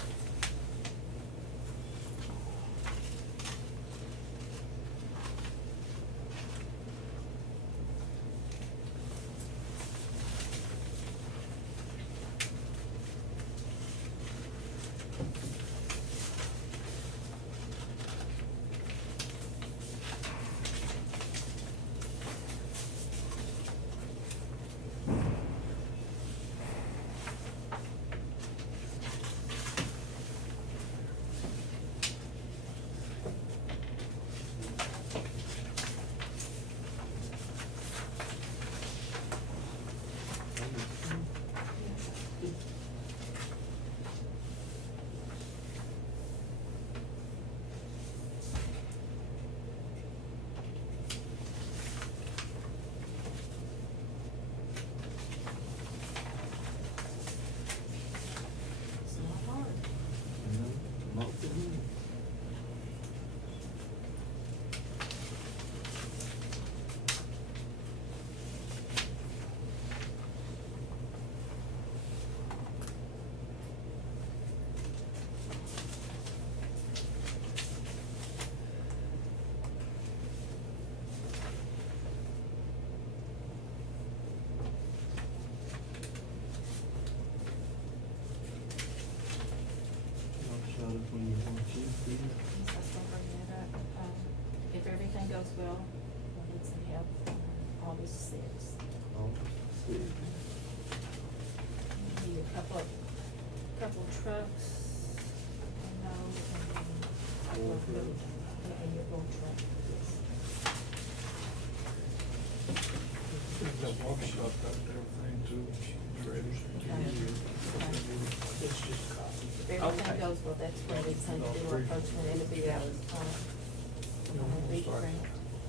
It's not hard. Not for me. Shot it when you want to, Peter. So I still bring that up. If everything goes well, we'll need some help on August sixth. Oh, see. Need a couple of trucks, and those, and then a Roll couple of, truck. and your roll truck, yes. That workshop got everything too, it's ready. It's just a copy. If everything goes well, that's where we tend to do our approachment, it'll be out of, You know, we'll beach start grant.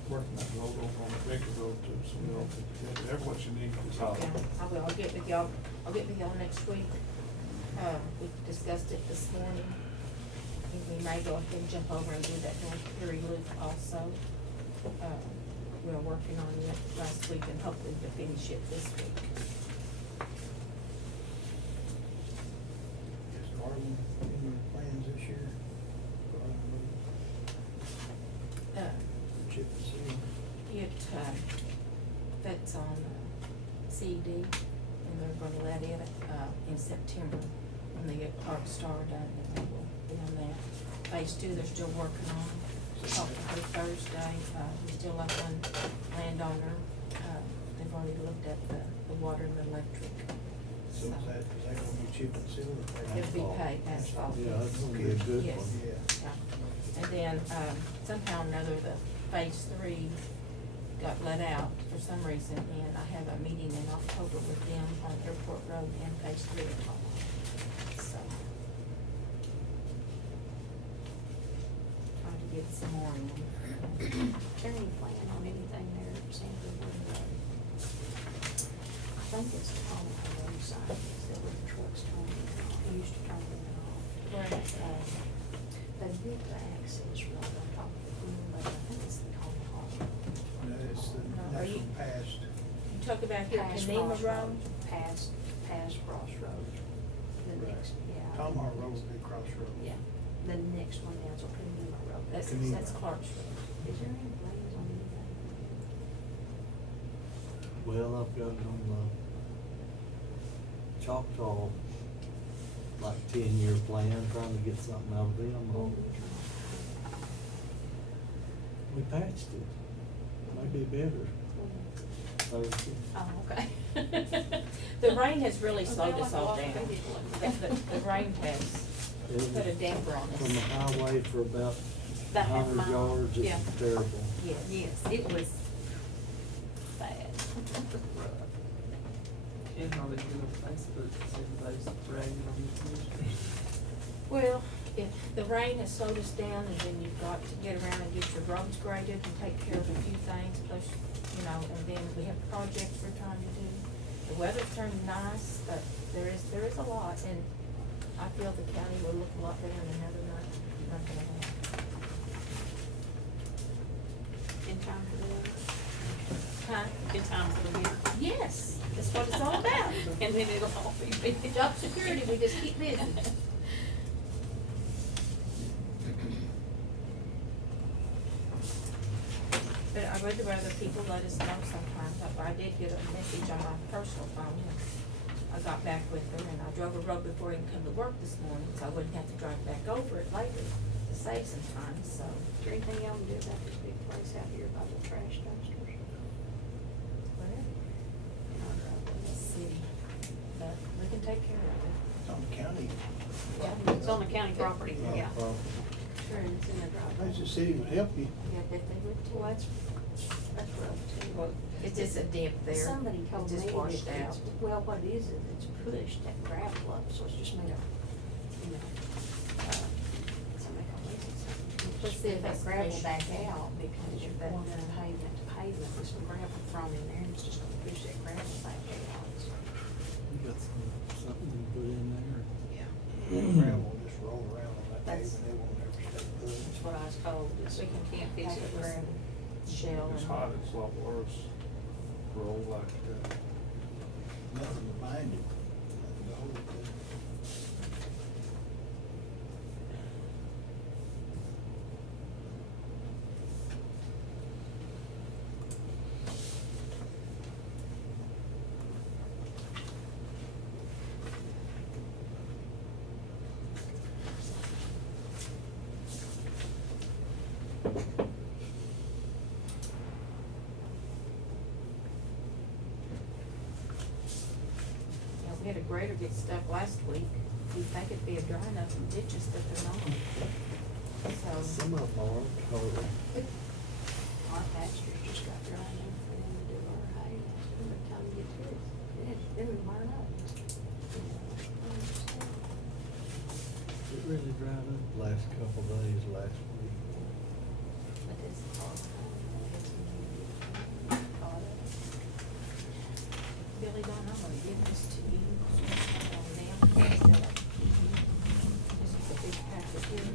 working that road over on the bigger road too, so we all get together, every what you need is all. Yeah, I will, I'll get with y'all next week. We discussed it this morning, and we may go ahead and jump over and do that North Perry loop also. We were working on it last week and hopefully to finish it this week. Is Garland in your plans this year? Garland, chip and seal? That's on CED, and they're gonna let it, in September, when they get Clark Star done, and they will be on that. Phase 2, they're still working on. Talked to her Thursday, we still have one landowner, they've already looked at the water and the electric. So is that gonna be chip and seal or? It'll be paid asphalt. Yeah, that's gonna be a good Yes. one. Yeah. Yeah. And then, somehow or another, the phase 3 got let out for some reason, and I have a meeting in October with them on Airport Road and phase 3 at home. So. Trying to get some more in. Is there any plan on anything there at Sanford Road? I think it's on the roadside, that where the trucks turn in and off, used to turn in and off. Where it's, They did the access road on top of the boom, but I think it's the Tom Hall. No, it's the No, are next you- one past. You talk about here, Past Kenema Cross Road? Past Crossroads. The Right. next, yeah. Tomahawk Road would be Crossroads. Yeah, the next one down's on Kenema Road. That's Kenema. Clark's Road. Is there any plans on anything? Well, I've got it on the Choctaw, like 10-year plan, trying to get something out of them. We patched it, maybe better. Thursday. Oh, okay. The rain has really slowed Okay, us all I'll down. have to look at it. The rain has It put a was damper on From the us. highway for about That half 100 mile, yards, yeah. it's terrible. Yes. Yes, it was bad. Ken always get on Facebook, see everybody's bragging on the commissioners. Well, if the rain has slowed us down, and then you've got to get around and get your roads graded and take care of a few things, plus, and then we have projects we're trying to do. The weather's turned nice, but there is a lot, and I feel the county will look a lot better in another month. In time for the, Huh? good time for the winter. Yes, Yes, that's what it's all about. And then it'll all be busy. Job security, we just keep busy. But I'd rather other people let us know sometimes. I did get a message on my personal phone. I got back with her and I drove a road before I even come to work this morning, so I wouldn't have to drive back over it later to save some time, so. Is there anything y'all can do about this big place out here by the trash dumpsters? Whatever. In our driveway? City, but we can take care of it. It's on the county. It's on the county property, yeah. Sure. It's in the driveway. Place the city would help you. Yeah, bet they would too. Well, that's rough too. Well, it's just a dip there. Somebody told It's me just that washed out. it's, well, what it is it's pushed that gravel up, so it's just made of, you know, somebody told me it's Let's just see if that that's gravel pushed. back out because you're That- going from pavement to pavement with some gravel thrown in there and it's just gonna push that gravel back out. So, You got something to put in there? yeah. That gravel will just roll around on that That's- pavement, it won't ever stay put. That's what I was told, is We can can't fix pack it it with gravel. Shell It's and. hot, it's a lot worse. Roll like, Nothing to bind it, nothing to hold it to. Yeah, we had a grader get stuck last week. You'd think it'd be a dry enough and ditches, but they're not. So, Some of them are, totally. Our pastures just got dry enough for them to do our hay, by the time you get to it, it would burn up. It really dried up last couple of days last week. But it's hard. Billy, Don, I'm gonna give this to you. On them. This is a big packet here.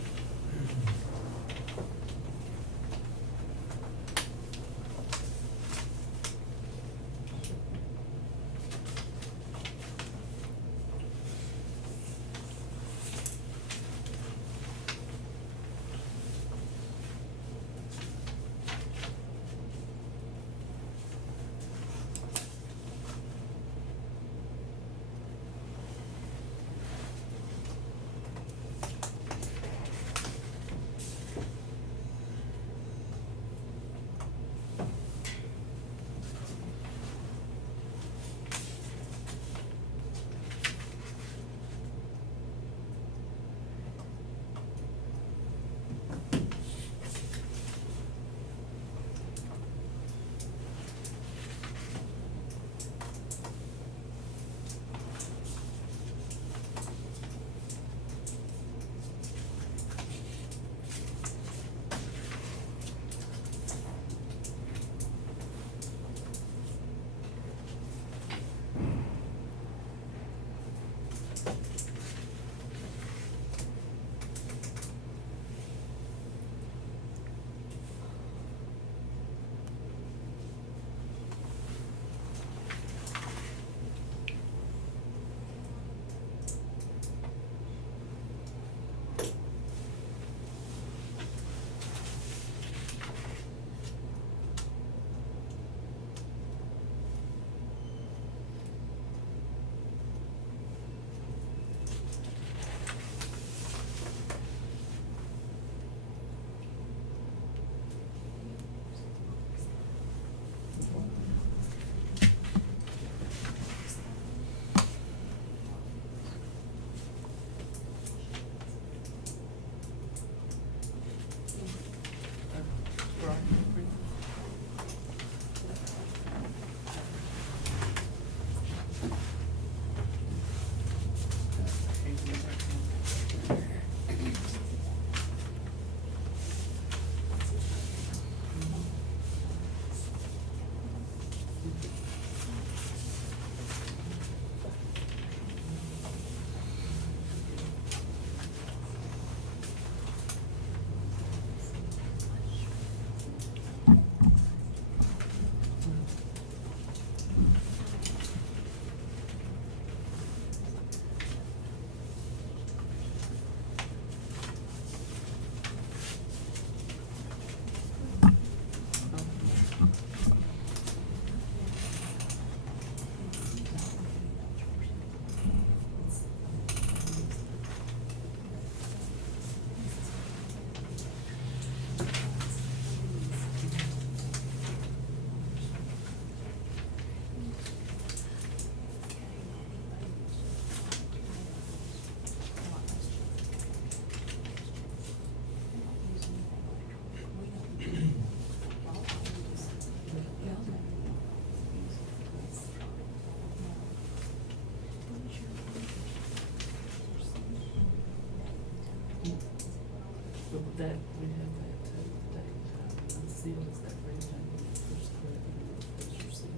But with that, we have that too, that, unsealed is that green thing, first credit, first receipt.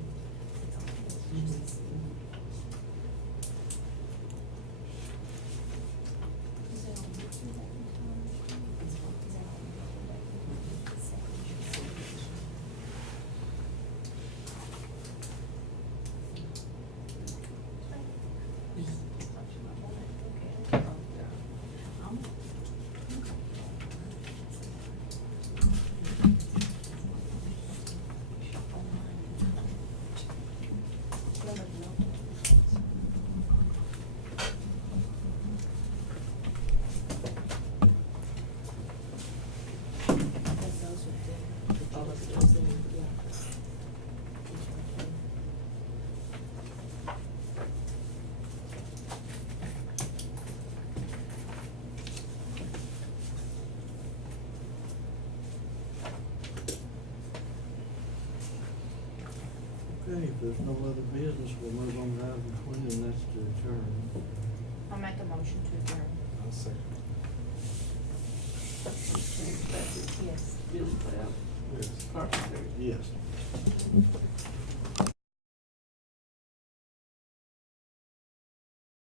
Okay, if there's no other business, we'll move on to item 20, and that's to adjourn. I'll make a motion to adjourn. I'll second. Yes. Billy Cloud, Yes. Carpenter, Yes.